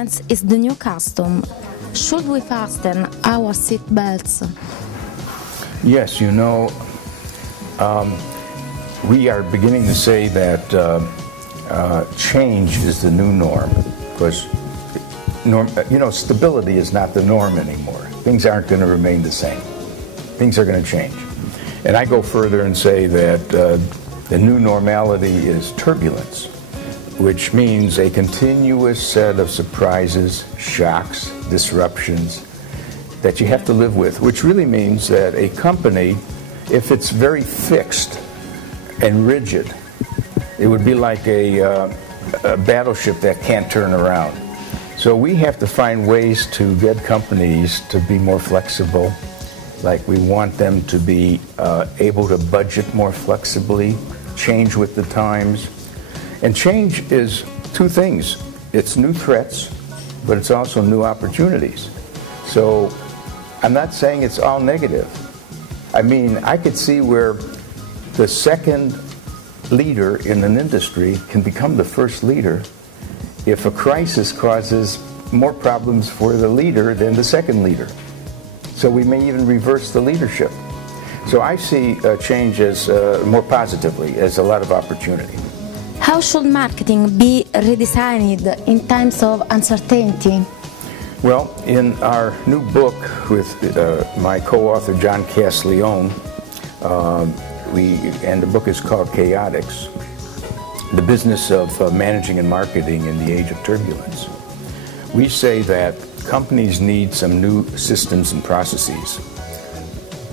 turbulence is the new custom. Should we fasten our seat belts? Yes, you know, we are beginning to say that change is the new norm, because stability is not the norm anymore. Things aren't going to remain the same. Things are going to change. And I go further and say that the new normality is turbulence, which means a continuous set of surprises, shocks, disruptions that you have to live with, which really means that a company, if it's very fixed and rigid, it would be like a battleship that can't turn around. So we have to find ways to get companies to be more flexible, like we want them to be able to budget more flexibly, change with the times. And change is two things. It's new threats, but it's also new opportunities. So I'm not saying it's all negative. I mean, I could see where the second leader in an industry can become the first leader if a crisis causes more problems for the leader than the second leader. So we may even reverse the leadership. So I see change as more positively, as a lot of opportunity. How should marketing be redesigned in times of uncertainty? Well, in our new book with my co-author John Castiglione, and the book is called Chaotix, the business of managing and marketing in the age of turbulence. We say that companies need some new systems and processes.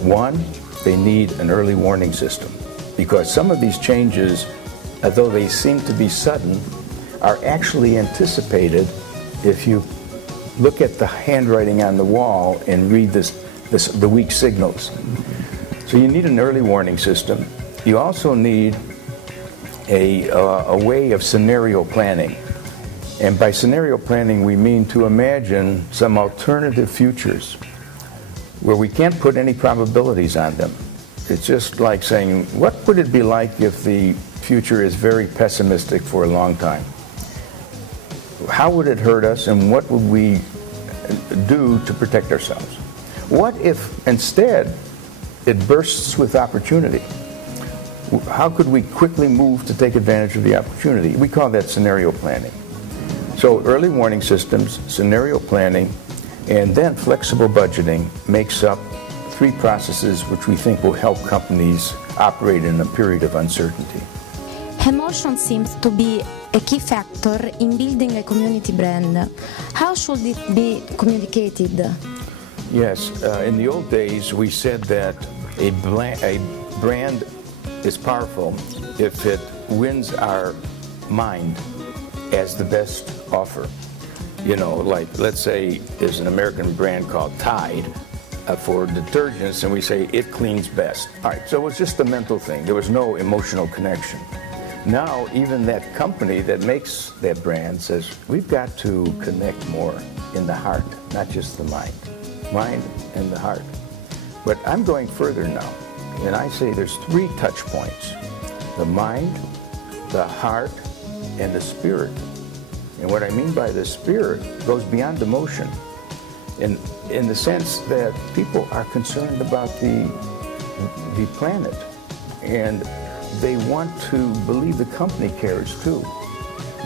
One, they need an early warning system, because some of these changes, although they seem to be sudden, are actually anticipated if you look at the handwriting on the wall and read the weak signals. So you need an early warning system. You also need a way of scenario planning. And by scenario planning, we mean to imagine some alternative futures where we can't put any probabilities on them. It's just like saying, what would it be like if the future is very pessimistic for a long time? How would it hurt us, and what would we do to protect ourselves? What if instead it bursts with opportunity? How could we quickly move to take advantage of the opportunity? We call that scenario planning. So early warning systems, scenario planning, and then flexible budgeting makes up three processes which we think will help companies operate in a period of uncertainty. Emotion seems to be a key factor in building a community brand. How should it be communicated? Yes, in the old days we said that a brand is powerful if it wins our mind as the best offer. You know, like let's say there's an American brand called Tide for detergents, and we say it cleans best. All right, so it was just a mental thing. There was no emotional connection. Now, even that company that makes that brand says, we've got to connect more in the heart, not just the mind. Mind and the heart. But I'm going further now, and I say there's three touch points: the mind, the heart, and the spirit. And what I mean by the spirit goes beyond emotion, in the sense that people are concerned about the planet, and they want to believe the company cares too.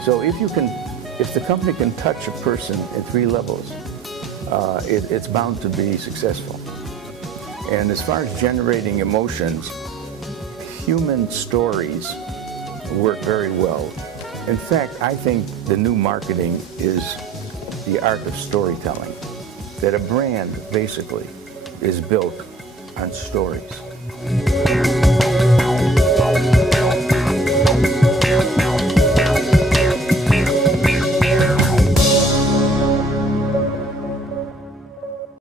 So if the company can touch a person at three levels, it's bound to be successful. And as far as generating emotions, human stories work very well. In fact, I think the new marketing is the art of storytelling, that a brand basically is built on stories.